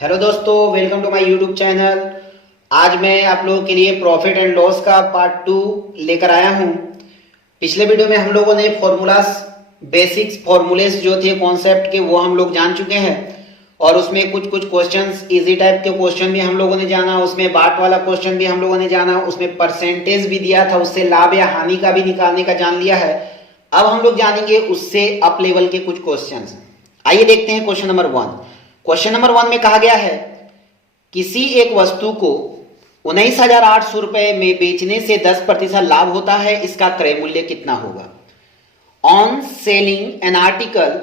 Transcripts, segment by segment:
Hello दोस्तों, welcome to my YouTube channel. आज मैं आप लोगों के लिए प्रॉफिट एंड लॉस का पार्ट 2 लेकर आया हूं। पिछले वीडियो में हम लोगों ने फॉर्मूलास, बेसिक्स फॉर्मूलेस जो थे कॉन्सेप्ट के, वो हम लोग जान चुके हैं और उसमें कुछ कुछ क्वेश्चंस, इजी टाइप के क्वेश्चन भी हम लोगों ने जाना, उसमें बाट वाला क्वेश्चन भी हम लोगों ने जाना, उसमें परसेंटेज भी दिया था, उससे लाभ या हानि का भी निकालने का जान लिया है। अब हम लोग जानेंगे उससे अप लेवल के कुछ क्वेश्चंस। आइए देखते हैं क्वेश्चन नंबर 1। क्वेश्चन नंबर 1 में कहा गया है, किसी एक वस्तु को 19,800 रुपए में बेचने से 10% लाभ होता है, इसका क्रय मूल्य कितना होगा? On selling an article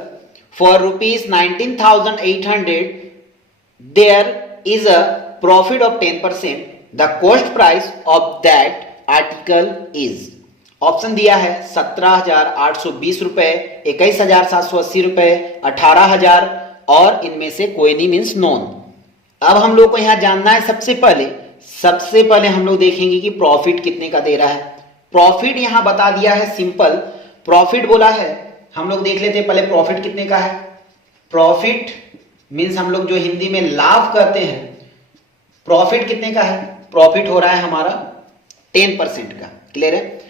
for ₹19,800 there is a profit of 10%, the cost price of that article is. Option दिया है 17,820 रुपए, 21,780 रुपए, 18,000 और इनमें से कोई नहीं, मीन्स नॉन। अब हम लोग को यहां जानना है, सबसे पहले हम लोग देखेंगे कि प्रॉफिट कितने का दे रहा है। प्रॉफिट यहां बता दिया है, सिंपल प्रॉफिट बोला है। हम लोग देख लेते हैं पहले प्रॉफिट कितने का है। प्रॉफिट मीन्स हम लोग जो हिंदी में लाभ कहते हैं, प्रॉफिट कितने का है? प्रॉफिट हो रहा है हमारा 10% का। क्लियर है?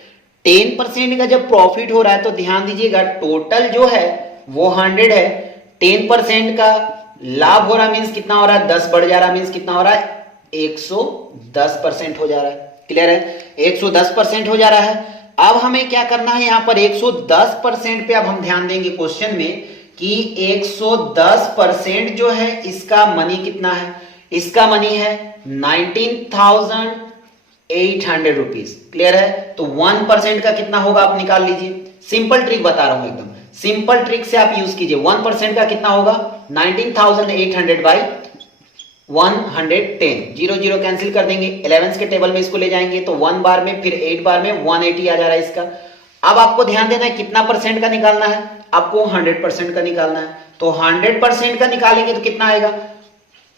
10% का जब प्रॉफिट हो रहा है तो ध्यान दीजिएगा, टोटल जो है वो 100 है, 10% का लाभ हो रहा है मीन्स कितना हो रहा है? 10 बढ़ जा रहा है मीन्स कितना हो रहा है? 110% हो जा रहा है। क्लियर है? 110% हो जा रहा है। अब हमें क्या करना है, यहां पर 110% पे अब हम ध्यान देंगे क्वेश्चन में कि 110% जो है इसका मनी कितना है? इसका मनी है 19,800 रुपीज। क्लियर है? तो 1% का कितना होगा आप निकाल लीजिए। सिंपल ट्रिक बता रहा हूं, एकदम सिंपल ट्रिक से आप यूज कीजिए। 1% का कितना होगा? 19,800 बाई 110। 0 0 कैंसिल कर देंगे, 11 के टेबल में इसको ले जाएंगे तो 1 बार में, फिर 8 बार में 180 आ जा रहा है इसका। अब आपको ध्यान देना है कितना परसेंट का निकालना है, आपको 100% का निकालना है। तो 100% का निकालेंगे तो कितना आएगा?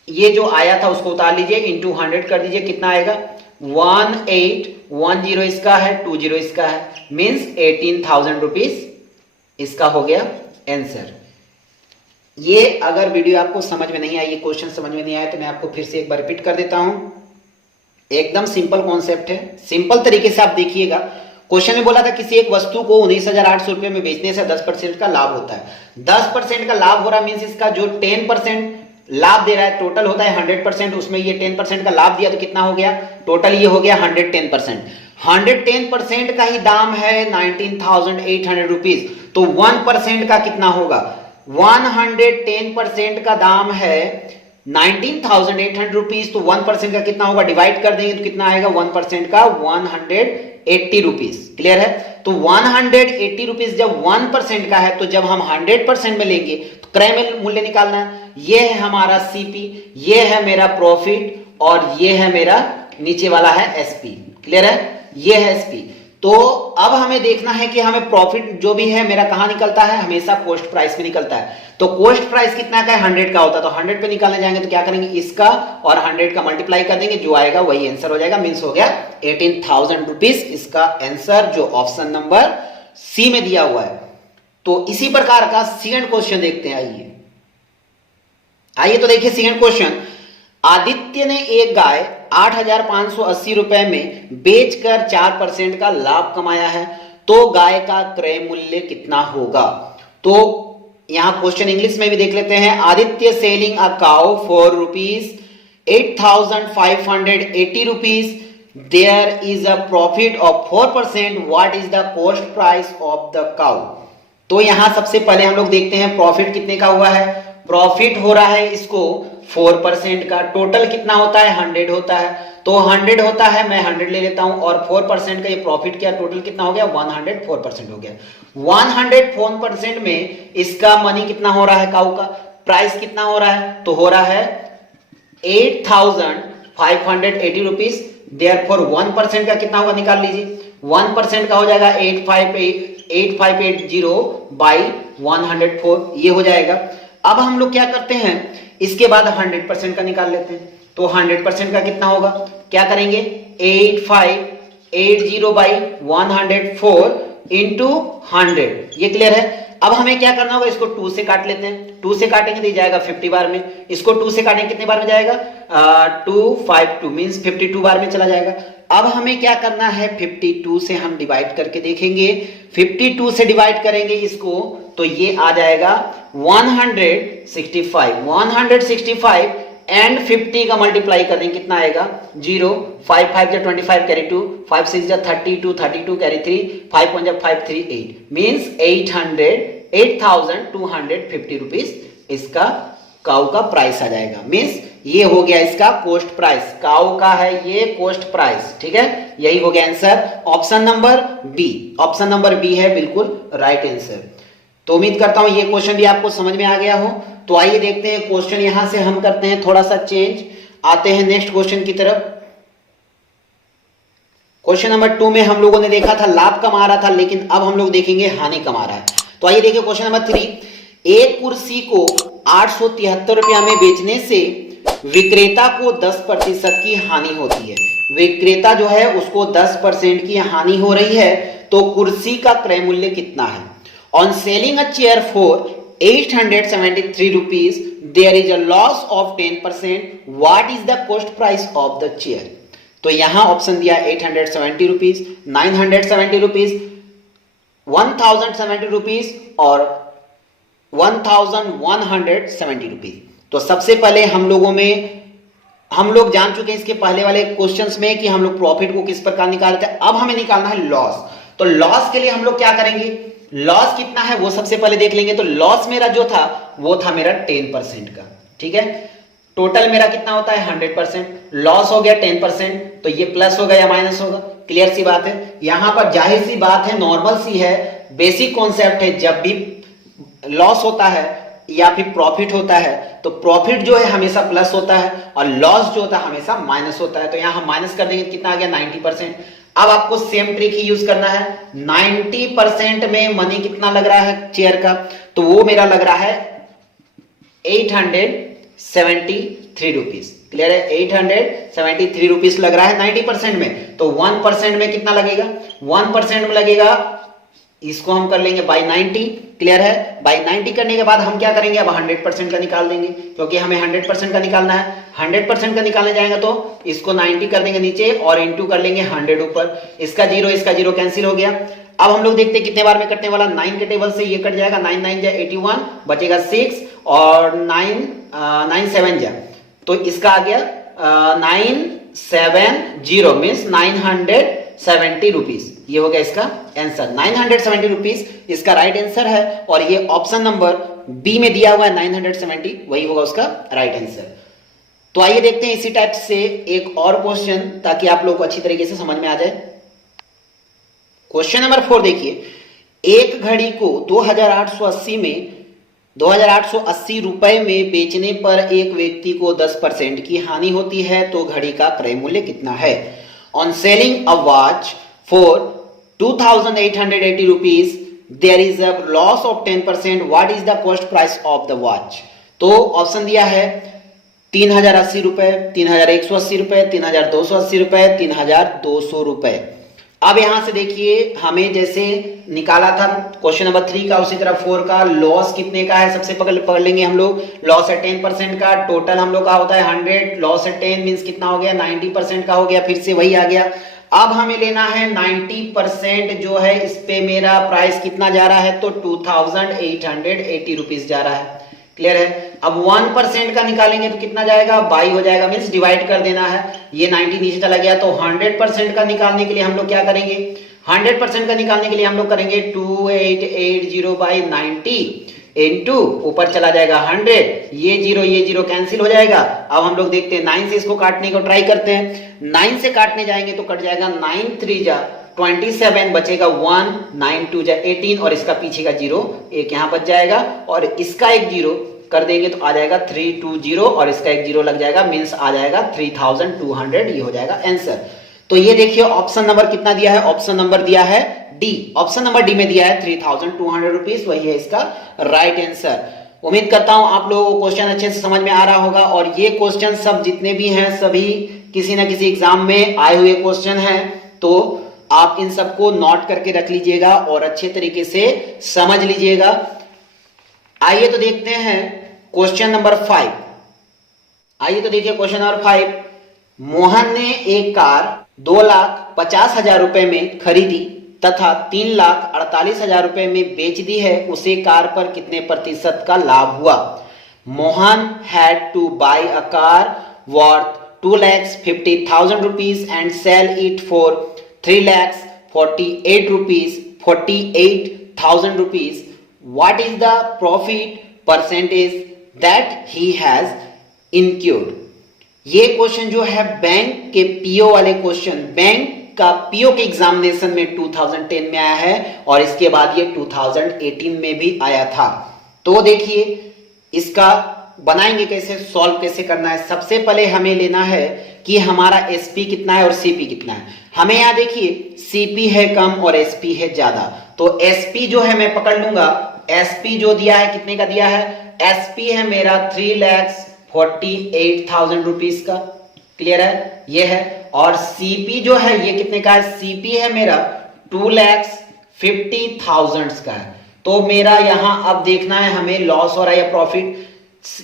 ये जो आया था उसको उतार लीजिए, इंटू 100 कर दीजिए, कितना आएगा? 1810 इसका है, 20 इसका है, मीन्स 18,000 रुपीज इसका हो गया आंसर। ये अगर वीडियो आपको समझ में नहीं आई, ये क्वेश्चन समझ में नहीं आया, तो मैं आपको फिर से एक बार रिपीट कर देता हूं। एकदम सिंपल कॉन्सेप्ट है, सिंपल तरीके से आप देखिएगा। क्वेश्चन में बोला था किसी एक वस्तु को 19,800 रुपए में बेचने से 10% का लाभ होता है। 10% का लाभ हो रहा मीन्स इसका जो 10% लाभ दे रहा है, टोटल होता है 100%, उसमें ये 10% का लाभ दिया तो कितना हो गया? टोटल ये हो गया 110%। 110% का ही दाम है 19,800 रुपीज, तो 1% का कितना होगा? 110% का दाम है 19,800 रुपीज, तो 1% का कितना होगा? डिवाइड कर देंगे तो कितना आएगा? 1% का 180 रुपीज। क्लियर है? तो 180 रुपीज जब 1% का है, तो जब हम 100% में लेंगे तो क्रय मूल्य निकालना है। ये है हमारा सीपी, ये है मेरा प्रॉफिट और ये है मेरा नीचे वाला है एसपी। क्लियर है? ये है एसपी। तो अब हमें देखना है कि हमें प्रॉफिट जो भी है मेरा कहां निकलता है? हमेशा कॉस्ट प्राइस में निकलता है। तो कॉस्ट प्राइस कितना का है? 100 का होता है, तो 100 पे निकालने जाएंगे तो क्या करेंगे? इसका और 100 का मल्टीप्लाई कर देंगे, जो आएगा वही आंसर हो जाएगा, मीन्स हो गया 18,000 रुपीज इसका आंसर, जो ऑप्शन नंबर सी में दिया हुआ है। तो इसी प्रकार का सेकंड क्वेश्चन देखते हैं। आइए तो देखिए सेकंड क्वेश्चन। आदित्य ने एक गाय 8,580 रुपए में बेचकर 4% का लाभ कमाया है, तो गाय का क्रय मूल्य कितना होगा? तो यहां क्वेश्चन इंग्लिश में भी देख लेते हैं। Aditya selling a cow for ₹8,580 rupees, there is a profit of 4%, what is the cost price of the cow? तो यहां सबसे पहले हम लोग देखते हैं प्रॉफिट कितने का हुआ है। प्रॉफिट हो रहा है इसको 4% का। टोटल कितना होता है? 100 होता है, तो 100 होता है, मैं 100 ले लेता हूं, और 4% का ये प्रॉफिट किया, टोटल कितना हो गया? 104% हो गया। 104% में इसका मनी कितना हो रहा है? काऊ का प्राइस कितना हो रहा है? तो हो रहा है 8,580 रुपीज। देयरफॉर 1% का कितना होगा? निकाल लीजिए। 1% का हो जाएगा 8580 बाई 104, ये हो जाएगा। अब हम लोग क्या करते हैं, इसके बाद 100% का निकाल लेते हैं। तो 100% का कितना होगा? क्या करेंगे? 8580 बाई 104 इंटू 100, ये क्लियर है? अब हमें क्या करना होगा, इसको 2 से काट लेते हैं, 2 से काटेंगे तो जाएगा 50 बार में, इसको 2 से काटेंगे कितने बार में जाएगा, 2 5 2 मींस 52 बार में चला जाएगा। अब हमें क्या करना है, 52 से हम डिवाइड करके देखेंगे, 52 से डिवाइड करेंगे इसको तो ये आ जाएगा 165 एंड 50 का मल्टीप्लाई कर देंगे कितना आएगा 0, 5 5 जा 25 कैरी 2, 5 6 जा 32 32 कैरी 3, 5 1 जा 5 3 8 मींस 8250 रुपीस इसका काऊ का प्राइस आ जाएगा। मींस ये हो गया इसका कॉस्ट प्राइस, काऊ का है ये कॉस्ट प्राइस, ठीक है, यही हो गया answer option number B. Option number B है बिल्कुल राइट आंसर। तो उम्मीद करता हूं ये क्वेश्चन भी आपको समझ में आ गया हो। तो आइए देखते हैं क्वेश्चन, यहां से हम करते हैं थोड़ा सा चेंज, आते हैं नेक्स्ट क्वेश्चन की तरफ। क्वेश्चन नंबर 2 में हम लोगों ने देखा था लाभ कमा रहा था, लेकिन अब हम लोग देखेंगे हानि कमा रहा है। तो आइए देखिए क्वेश्चन नंबर 3, एक कुर्सी को 873 रुपया में बेचने से विक्रेता को 10% की हानि होती है। विक्रेता जो है उसको 10% की हानि हो रही है, तो कुर्सी का क्रय मूल्य कितना है। On selling a chair for 873 rupees there is a loss of 10%, what is the cost price of the chair। तो यहां ऑप्शन दिया 870 रुपीज, 970 रुपीज, 1070 रुपीज और 1170 रुपीज। तो सबसे पहले हम लोग जान चुके हैं इसके पहले वाले क्वेश्चंस में कि हम लोग प्रॉफिट को किस प्रकार निकालते हैं। अब हमें निकालना है लॉस। तो लॉस के लिए हम लोग क्या करेंगे, लॉस कितना है वो सबसे पहले देख लेंगे। तो लॉस मेरा जो था वो था मेरा 10% का, ठीक है। टोटल मेरा कितना होता है 100%, लॉस हो गया 10%, तो ये प्लस होगा या माइनस होगा, क्लियर सी बात है। यहां पर जाहिर सी बात है, नॉर्मल सी है, बेसिक कॉन्सेप्ट है, जब भी लॉस होता है या फिर प्रॉफिट होता है तो प्रॉफिट जो है हमेशा प्लस होता है और लॉस जो होता है हमेशा माइनस होता है। तो यहां हम माइनस कर देंगे, कितना आ गया 90%। अब आपको सेम ट्रिक ही यूज करना है। 90% में मनी कितना लग रहा है चेयर का, तो वो मेरा लग रहा है 873 रुपीज, क्लियर है। 873 रुपीज लग रहा है 90% में। तो 1% में कितना लगेगा, 1% में लगेगा, इसको हम कर लेंगे बाई 90, क्लियर है। बाई 90 करने के बाद हम क्या करेंगे, अब 100% का निकाल देंगे, क्योंकि हमें 100% का निकालना है। 100% का निकालने जाएंगे तो इसको 90 कर देंगे नीचे और इंटू कर लेंगे 100 ऊपर, इसका जीरो कैंसिल हो गया। अब हम लोग देखते हैं कितने बार में कटने वाला, 9 के टेबल से ये कट जाएगा, 9 9 जा 81, बचेगा 6 और 9 7 जा, तो इसका आ गया 970 मीन्स 970 रुपीज। ये हो गया इसका आंसर, 970 रुपीज इसका राइट आंसर है। और ये ऑप्शन नंबर बी में दिया हुआ है 970, वही होगा उसका राइट आंसर। तो आइए देखते हैं इसी टाइप से एक और क्वेश्चन, ताकि आप लोग को अच्छी तरीके से समझ में आ जाए। क्वेश्चन नंबर 4 देखिए, एक घड़ी को 2880 रुपए में बेचने पर एक व्यक्ति को 10% की हानि होती है, तो घड़ी का क्रय मूल्य कितना है। On selling a watch for 2880 rupees there is a loss of 10%, what is the cost price of the watch। तो ऑप्शन दिया है 3080 रुपए, 3180 रुपए, 3280 रुपए, 3200 रुपए। अब यहां से देखिए, हमें जैसे निकाला था क्वेश्चन नंबर 3 का, उसी तरह 4 का लॉस कितने का है सबसे पकड़ लेंगे हम लोग। लॉस है 10% का, टोटल हम लोग का होता है 100, लॉस है 10 मींस कितना हो गया 90% का हो गया, फिर से वही आ गया। अब हमें लेना है 90% जो है, इस पे मेरा प्राइस कितना जा रहा है, तो 2880 रुपीज जा रहा है, क्लियर है। अब 1% का निकालेंगे तो कितना जाएगा, 22 हो जाएगा, मींस डिवाइड कर देना है। ये 90 नीचे चला गया, तो 100% का निकालने के लिए हम लोग क्या करेंगे, 100% का निकालने के लिए हम लोग करेंगे 2880 बाई 90 इनटू ऊपर चला जाएगा 100, ये जीरो कैंसिल हो जाएगा। अब हम लोग देखते हैं 9 से इसको काटने को ट्राई करते हैं। 9 से काटने जाएंगे तो कट जाएगा 9 3 जा 27, बचेगा 1, 9 2 जा 18 और इसका पीछे का जीरो एक यहां बच जाएगा और इसका एक जीरो कर देंगे तो आ जाएगा 320 और इसका एक जीरो लग जाएगा, मींस आ जाएगा 3200, ये हो जाएगा आंसर। तो ये देखिए ऑप्शन नंबर कितना दिया है, ऑप्शन नंबर दिया है डी, ऑप्शन नंबर डी में दिया है 3200 रुपीज, वही है इसका राइट आंसर। उम्मीद करता हूं आप लोगों को क्वेश्चन अच्छे से समझ में आ रहा होगा और ये क्वेश्चन सब जितने भी हैं सभी किसी ना किसी एग्जाम में आए हुए क्वेश्चन हैं। तो आप इन सबको नोट करके रख लीजिएगा और अच्छे तरीके से समझ लीजिएगा। आइए तो देखते हैं क्वेश्चन नंबर 5। आइए तो देखिए क्वेश्चन नंबर 5। मोहन ने एक कार 2,50,000 रुपए में खरीदी तथा 3,48,000 रुपए में बेच दी है, उसे कार पर कितने प्रतिशत का लाभ हुआ? Mohan had to buy a car worth 2,50,000 rupees and sell it for 3,48,000 rupees. What is the profit percentage that he has incurred? ये क्वेश्चन जो है बैंक के पीओ वाले क्वेश्चन, बैंक का पीओ के एग्जामिनेशन में 2010 में आया है और इसके बाद ये 2018 में भी आया था। तो देखिए इसका बनाएंगे कैसे, सॉल्व कैसे करना है। सबसे पहले हमें लेना है कि हमारा एसपी कितना है और सीपी कितना है। हमें यहां देखिए सीपी है कम और एसपी है ज्यादा, तो एसपी जो है मैं पकड़ लूंगा। एसपी जो दिया है कितने का दिया है? एसपी है मेरा 3,48,000 रुपीज का, क्लियर है, ये है। और सीपी जो है ये कितने का है? सीपी है मेरा 2,50,000 का है। तो मेरा यहां अब देखना है हमें लॉस हो रहा है या प्रॉफिट।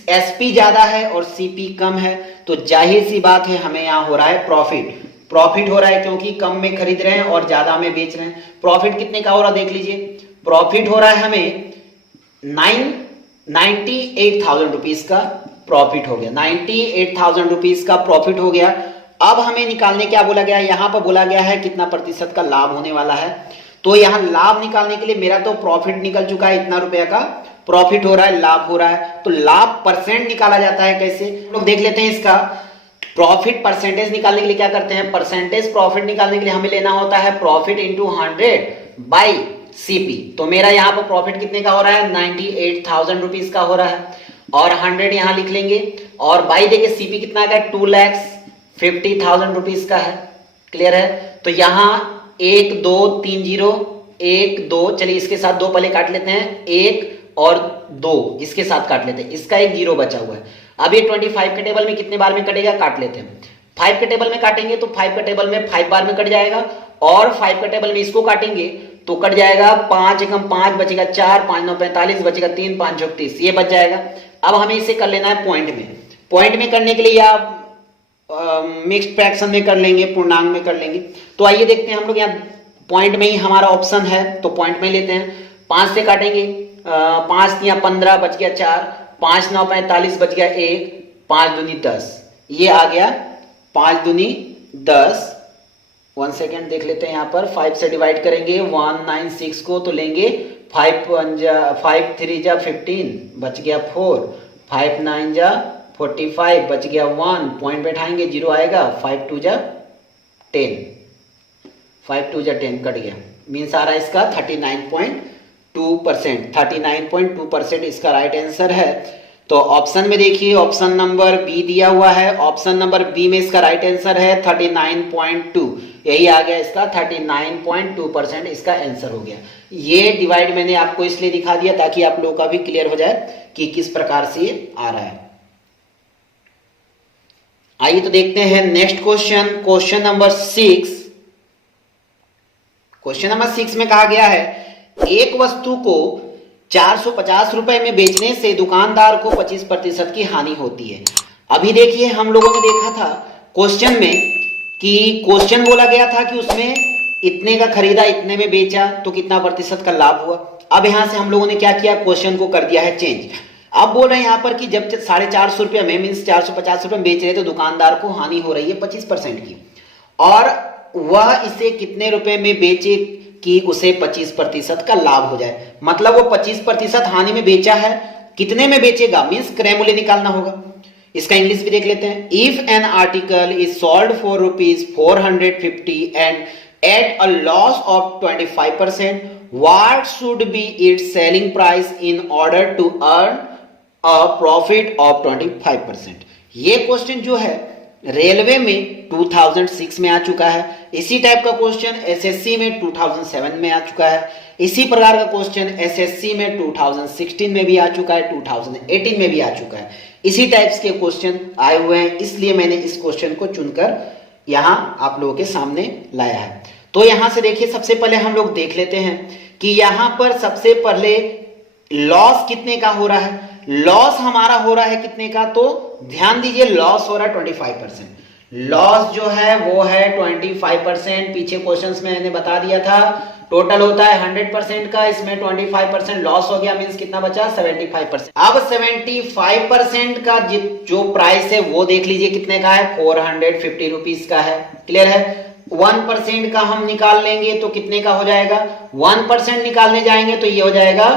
एसपी ज्यादा है और सीपी कम है, तो जाहिर सी बात है हमें यहां हो रहा है प्रॉफिट। प्रॉफिट हो रहा है क्योंकि कम में खरीद रहे हैं और ज्यादा में बेच रहे हैं। प्रॉफिट कितने का हो रहा है देख लीजिए। प्रॉफिट हो रहा है हमें 98,000 रुपीज का प्रॉफिट हो गया। 98,000 रुपीज का प्रॉफिट हो गया। अब हमें निकालने क्या बोला गया है? यहां पर बोला गया है कितना प्रतिशत का लाभ होने वाला है। तो यहां लाभ निकालने के लिए मेरा तो प्रॉफिट निकल चुका है, इतना रुपया का प्रॉफिट हो रहा है, लाभ हो रहा है। तो लाभ परसेंट निकाला जाता है कैसे, लोग देख लेते हैं। इसका प्रॉफिट परसेंटेज निकालने के लिए क्या करते हैं? परसेंटेज प्रॉफिट निकालने के लिए हमें लेना होता है प्रॉफिट इंटू 100 बाई सीपी। तो मेरा यहाँ पर प्रॉफिट कितने का हो रहा है? 98,000 रुपीज का हो रहा है और 100 यहां लिख लेंगे और बाई देके सीपी कितना का? 2,50,000 रुपीज का है, क्लियर है। तो यहां 1 2 3 0 1 2, चलिए इसके साथ 2 पहले काट लेते हैं, 1 और 2 इसके साथ काट लेते हैं, इसका एक 0 बचा हुआ है। अब ये 25 के टेबल में कितने बार में कटेगा? काट लेते हैं। 5 के टेबल में काटेंगे तो 5 के टेबल में 5 बार में कट जाएगा और 5 के टेबल में इसको काटेंगे तो कट जाएगा 5 एकम 5 बचेगा 4, 5 9 45 बचेगा 3, 5 6 30, ये बच जाएगा। अब हमें इसे कर लेना है पॉइंट में। पॉइंट में करने के लिए आप मिक्स्ड फ्रैक्शन में कर लेंगे, पूर्णांक में कर लेंगे। तो आइए देखते हैं हम लोग यहाँ पॉइंट में ही हमारा ऑप्शन है, तो पॉइंट में लेते हैं। 5 से काटेंगे, 5 या 15 बच गया 4, 5 9 45 बच गया 1, 5 दूनी 10, ये आ गया 5 दूनी 10। 1 सेकेंड देख लेते हैं यहाँ पर। 5 से डिवाइड करेंगे 196 को तो लेंगे 5 3 जा 15 बच गया 4, 5 9 जा 45 बच गया 1, पॉइंट बैठाएंगे 0 आएगा, 5 2 जा 10, 5 2 जा 10 कट गया, मीन्स आ रहा है इसका 39.2%। 39.2% इसका राइट आंसर है। तो ऑप्शन में देखिए ऑप्शन नंबर बी दिया हुआ है, ऑप्शन नंबर बी में इसका राइट आंसर है 39.2, यही आ गया इसका 39.2% इसका आंसर हो गया। ये डिवाइड मैंने आपको इसलिए दिखा दिया ताकि आप लोगों का भी क्लियर हो जाए कि किस प्रकार से ये आ रहा है। आइए तो देखते हैं next question, question number 6। Question number 6 में कहा गया है एक वस्तु को 450 रुपए में बेचने से दुकानदार को 25% की हानि होती है। अभी देखिए हम लोगों ने देखा था क्वेश्चन में कि क्वेश्चन बोला गया था कि उसमें इतने का खरीदा इतने में बेचा तो कितना प्रतिशत का लाभ हुआ। अब यहां से हम लोगों ने क्या किया, क्वेश्चन को कर दिया है चेंज। अब बोल रहे हैं यहां पर कि जब 450 रुपये में मीन्स 450 रुपये में बेच रहे तो दुकानदार को हानि हो रही है 25% की, और वह इसे कितने रुपए में बेचे कि उसे 25% का लाभ हो जाए। मतलब वो 25% हानि में बेचा है, कितने में बेचेगा मीन्स क्रय मूल्य निकालना होगा। इसका इंग्लिश भी देख लेते हैं। If an article is sold for ₹450 and at a loss of 25%, what should be its selling price in order to earn a profit of 25%। ये क्वेश्चन जो है रेलवे में 2006 में आ चुका है। इसी टाइप का क्वेश्चन एसएससी में 2007 में आ चुका है। इसी प्रकार का क्वेश्चन एसएससी में 2016 में भी आ चुका है, 2018 में भी आ चुका है। इसी टाइप्स के क्वेश्चन आए हुए हैं, इसलिए मैंने इस क्वेश्चन को चुनकर यहां आप लोगों के सामने लाया है। तो तो यहां से देखिए, सबसे पहले हम लोग देख लेते हैं कि यहां पर सबसे पहले लॉस कितने का हो रहा है। लॉस हमारा हो रहा है कितने का, तो ध्यान दीजिए, लॉस हो रहा है 25%। लॉस जो है वो है 25%। पीछे क्वेश्चंस में मैंने बता दिया था, टोटल होता है 100% का, इसमें 25% लॉस हो गया, मींस कितना बचा, 75%। अब 75% का जो प्राइस है वो देख लीजिए कितने का है, 450 रुपीज का है। क्लियर है। 1% का हम निकाल लेंगे तो कितने का हो जाएगा, 1% निकालने जाएंगे तो ये हो जाएगा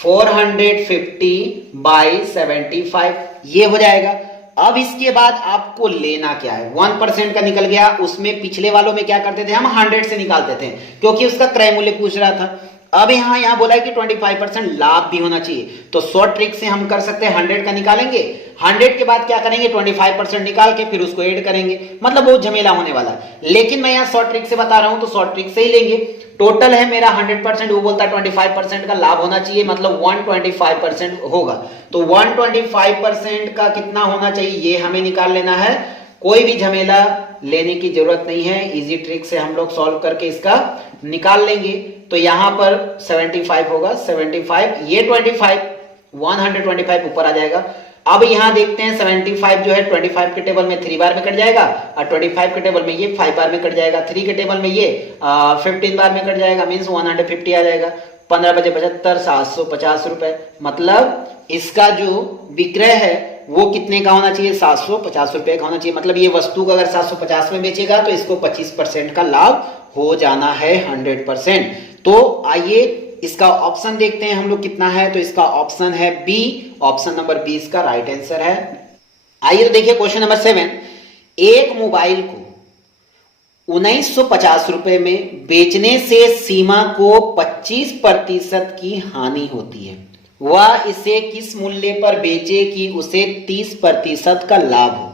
450 बाई 75, ये हो जाएगा। अब इसके बाद आपको लेना क्या है, 1% का निकल गया, उसमें पिछले वालों में क्या करते थे हम, 100 से निकालते थे क्योंकि उसका क्रय मूल्य पूछ रहा था। अब यहां बोला है कि 25% लाभ भी होना चाहिए, तो शॉर्ट ट्रिक से हम कर सकते हैं, 100 का निकालेंगे, 100 के बाद क्या करेंगे, 25% निकाल के फिर उसको ऐड करेंगे, मतलब बहुत झमेला होने वाला है। लेकिन मैं यहां शॉर्ट ट्रिक से बता रहा हूं तो शॉर्ट ट्रिक से ही लेंगे। टोटल है मेरा 100%, वो बोलता है 25% का लाभ होना चाहिए, मतलब 125% होगा। तो 125% का कितना होना चाहिए ये हमें निकाल लेना है। कोई भी झमेला लेने की जरूरत नहीं है, इजी ट्रिक से हम लोग सॉल्व करके इसका निकाल लेंगे। तो यहां पर 75 होगा, 75 ये 25, 125 ऊपर आ जाएगा। अब यहां देखते हैं 75 जो है 25 के टेबल में 3 बार में कट जाएगा, और 25 के टेबल में ये 5 बार में कट जाएगा, 3 के टेबल में ये 15 बार में कट जाएगा, मीन्स 150 आ जाएगा। 15 बजे 75, 750 रुपए, मतलब इसका जो विक्रय है वो कितने का होना चाहिए, 750 रुपए का होना चाहिए। मतलब ये वस्तु को अगर 750 में बेचेगा तो इसको 25% का लाभ हो जाना है 100%। तो आइए इसका ऑप्शन देखते हैं हम लोग कितना है, तो इसका ऑप्शन है बी, ऑप्शन नंबर बी इसका राइट आंसर है। आइए तो देखिए क्वेश्चन नंबर 7, एक मोबाइल को 1950 रुपए में बेचने से सीमा को 25% की हानि होती है, वह इसे किस मूल्य पर बेचे कि उसे 30% का लाभ हो।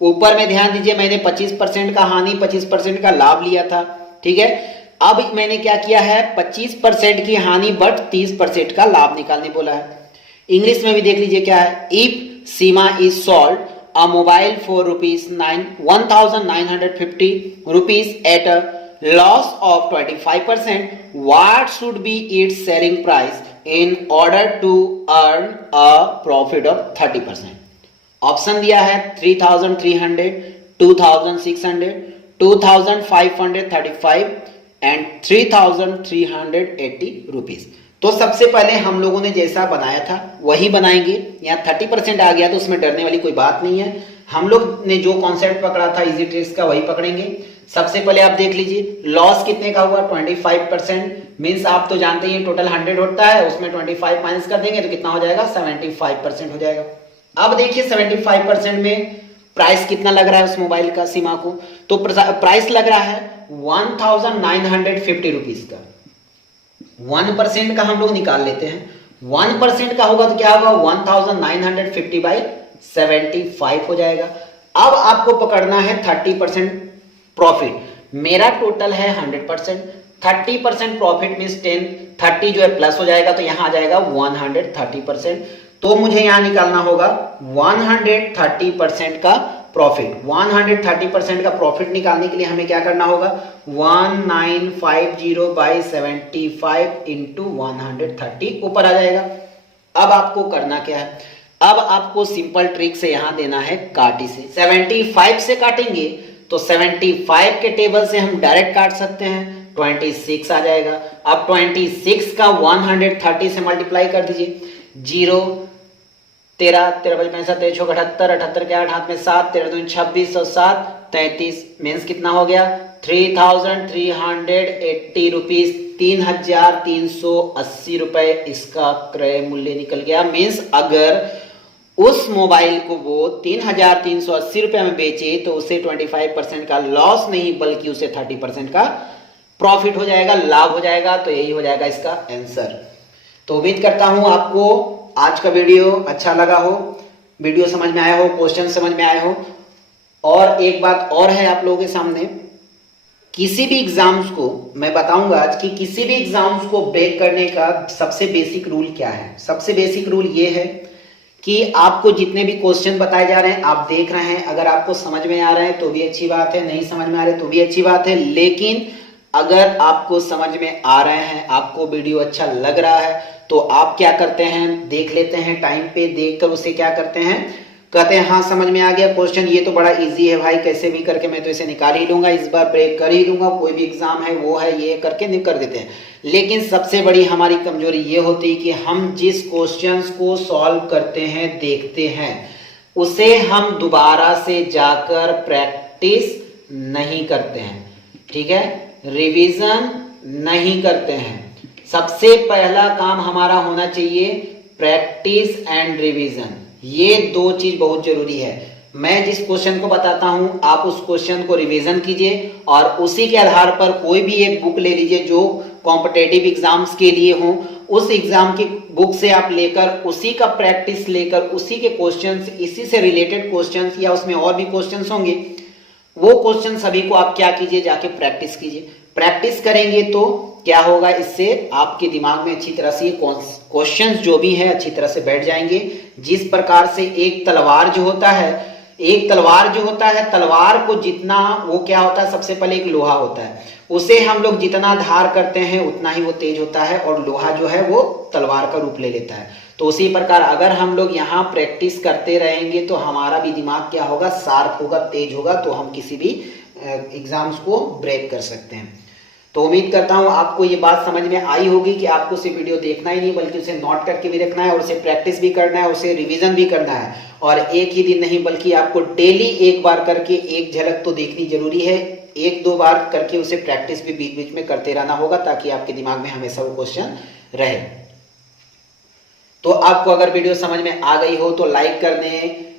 ऊपर में ध्यान दीजिए, मैंने 25% का हानि 25% का लाभ लिया था, ठीक है। अब मैंने क्या किया है, 25% की हानि बट 30% का लाभ निकालने बोला है। इंग्लिश में भी देख लीजिए क्या है, if Seema is sold a mobile for ₹1950 at a loss of 25%, what should be its selling price in order to earn a profit of 30%? Option दिया है 3,300, 2,600, 2,535 एंड 3,380 रुपीज। तो सबसे पहले हम लोगों ने जैसा बनाया था वही बनाएंगे। यहाँ 30% आ गया तो उसमें डरने वाली कोई बात नहीं है। हम लोग ने जो कॉन्सेप्ट पकड़ा था इजी ट्रिक्स का वही पकड़ेंगे। सबसे पहले आप देख लीजिए लॉस कितने का हुआ, 25%, मींस आप तो जानते ही टोटल 100 होता है, उसमें 25 माइनस कर देंगे तो कितना हो जाएगा, 75% हो जाएगा। अब देखिए 75% में प्राइस कितना लग रहा है उस मोबाइल का सीमा को, तो प्राइस लग रहा है 1950 रुपीज का। 1% का हम लोग निकाल लेते हैं, 1% का होगा तो क्या होगा, 1950 बाई 75 हो जाएगा। अब आपको पकड़ना है 30% प्रॉफिट। मेरा टोटल है 100%, 30% प्रॉफिट मींस 30 जो है प्लस हो जाएगा तो यहां आ जाएगा 130%। तो मुझे यहां निकालना होगा 130% का प्रॉफिट। 130% का प्रॉफिट निकालने के लिए हमें क्या करना होगा, 1950 बाई 75 इंटू 130 ऊपर आ जाएगा। अब आपको करना क्या है, अब आपको सिंपल ट्रिक से यहां देना है काटी से। 75 से काटेंगे तो 75 के टेबल से हम डायरेक्ट काट सकते हैं, 26 आ जाएगा। अब 26 का 130 से मल्टीप्लाई कर दीजिए, 0 13 13 बजे 65 6 78 78 के 8 हाथ में 7 13 दूनी 26 और 7 33 मीन्स कितना हो गया, 3,380 रुपीज, 3,380 रुपए इसका क्रय मूल्य निकल गया। मीन्स अगर उस मोबाइल को वो 3,380 रुपए में बेचे तो उसे 25% का लॉस नहीं बल्कि उसे 30% का प्रॉफिट हो जाएगा, लाभ हो जाएगा। तो यही हो जाएगा इसका आंसर। तो उम्मीद करता हूं आपको आज का वीडियो अच्छा लगा हो, वीडियो समझ में आया हो, क्वेश्चन समझ में आए हो। और एक बात और है आप लोगों के सामने, किसी भी एग्जाम्स को मैं बताऊंगा आज कि किसी भी एग्जाम्स को ब्रेक करने का सबसे बेसिक रूल क्या है। सबसे बेसिक रूल ये है कि आपको जितने भी क्वेश्चन बताए जा रहे हैं आप देख रहे हैं, अगर आपको समझ में आ रहे हैं तो भी अच्छी बात है, नहीं समझ में आ रहे तो भी अच्छी बात है, लेकिन अगर आपको समझ में आ रहे हैं, आपको वीडियो अच्छा लग रहा है, तो आप क्या करते हैं, देख लेते हैं, टाइम पे देखकर उसे क्या करते हैं, कहते हैं हाँ समझ में आ गया क्वेश्चन, ये तो बड़ा इजी है भाई, कैसे भी करके मैं तो इसे निकाल ही लूंगा, इस बार ब्रेक कर ही दूंगा, कोई भी एग्जाम है वो है, ये करके कर देते हैं। लेकिन सबसे बड़ी हमारी कमजोरी ये होती है कि हम जिस क्वेश्चंस को सॉल्व करते हैं, देखते हैं, उसे हम दोबारा से जाकर प्रैक्टिस नहीं करते हैं, ठीक है, रिवीजन नहीं करते हैं। सबसे पहला काम हमारा होना चाहिए प्रैक्टिस एंड रिवीजन, ये दो चीज बहुत जरूरी है। मैं जिस क्वेश्चन को बताता हूं, आप उस क्वेश्चन को रिवीजन कीजिए और उसी के आधार पर कोई भी एक बुक ले लीजिए जो कॉम्पिटेटिव एग्जाम्स के लिए हो, उस एग्जाम की बुक से आप लेकर उसी का प्रैक्टिस लेकर उसी के क्वेश्चंस, इसी से रिलेटेड क्वेश्चंस या उसमें और भी क्वेश्चंस होंगे, वो क्वेश्चन सभी को आप क्या कीजिए, जाके प्रैक्टिस कीजिए। प्रैक्टिस करेंगे तो क्या होगा, इससे आपके दिमाग में अच्छी तरह से क्वेश्चंस जो भी है अच्छी तरह से बैठ जाएंगे। जिस प्रकार से एक तलवार जो होता है, तलवार को जितना, वो क्या होता है, सबसे पहले एक लोहा होता है, उसे हम लोग जितना धार करते हैं उतना ही वो तेज होता है और लोहा जो है वो तलवार का रूप ले लेता है। तो उसी प्रकार अगर हम लोग यहाँ प्रैक्टिस करते रहेंगे तो हमारा भी दिमाग क्या होगा, शार्प होगा, तेज होगा, तो हम किसी भी एग्जाम्स को ब्रेक कर सकते हैं। तो उम्मीद करता हूं आपको ये बात समझ में आई होगी कि आपको सिर्फ वीडियो देखना ही नहीं बल्कि उसे नोट करके भी रखना है और उसे प्रैक्टिस भी करना है, उसे रिवीजन भी करना है, और एक ही दिन नहीं बल्कि आपको डेली एक बार करके एक झलक तो देखनी जरूरी है, एक दो बार करके उसे प्रैक्टिस भी बीच बीच में करते रहना होगा ताकि आपके दिमाग में हमेशा वो क्वेश्चन रहे। तो आपको अगर वीडियो समझ में आ गई हो तो लाइक कर दें,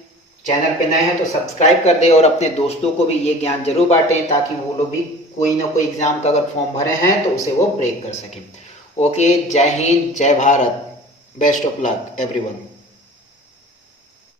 चैनल पे नए हैं तो सब्सक्राइब कर दें और अपने दोस्तों को भी ये ज्ञान जरूर बांटें ताकि वो लोग भी कोई ना कोई एग्जाम का अगर फॉर्म भरे हैं तो उसे वो ब्रेक कर सकें। ओके, जय हिंद, जय Bharat, best of luck everyone.